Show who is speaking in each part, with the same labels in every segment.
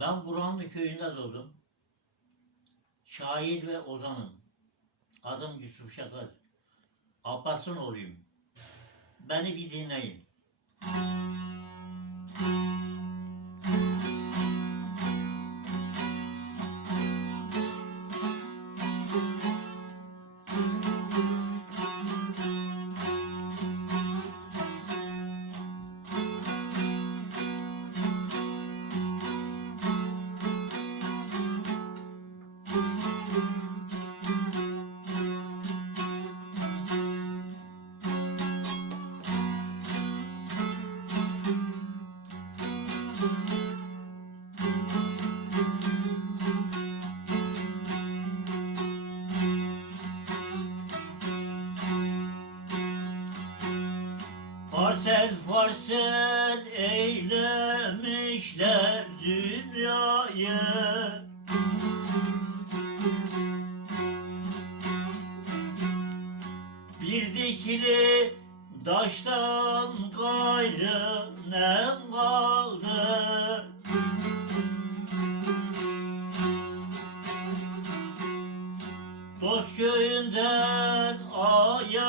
Speaker 1: Ben Burhanlı köyünde doğdum. Şair ve ozanım. Adım Yusuf Şakır. Abbas'ın oğluyum. Beni bir dinleyin. Parsel parsel eylemişler dünyayı. Bir dikili taştan gayrı nem kaldı. Dost köyünden ayağımı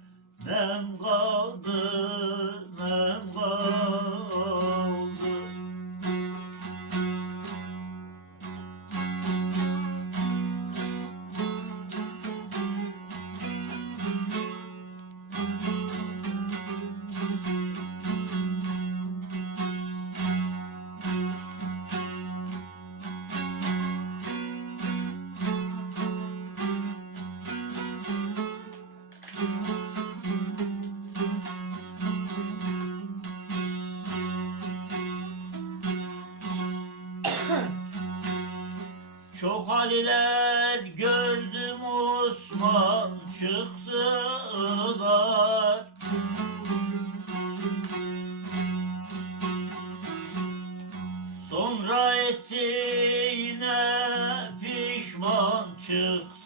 Speaker 1: nem kaldı, nem kaldı. Çok haliler gördüm Osman çıktılar Sonra etti pişman çıktı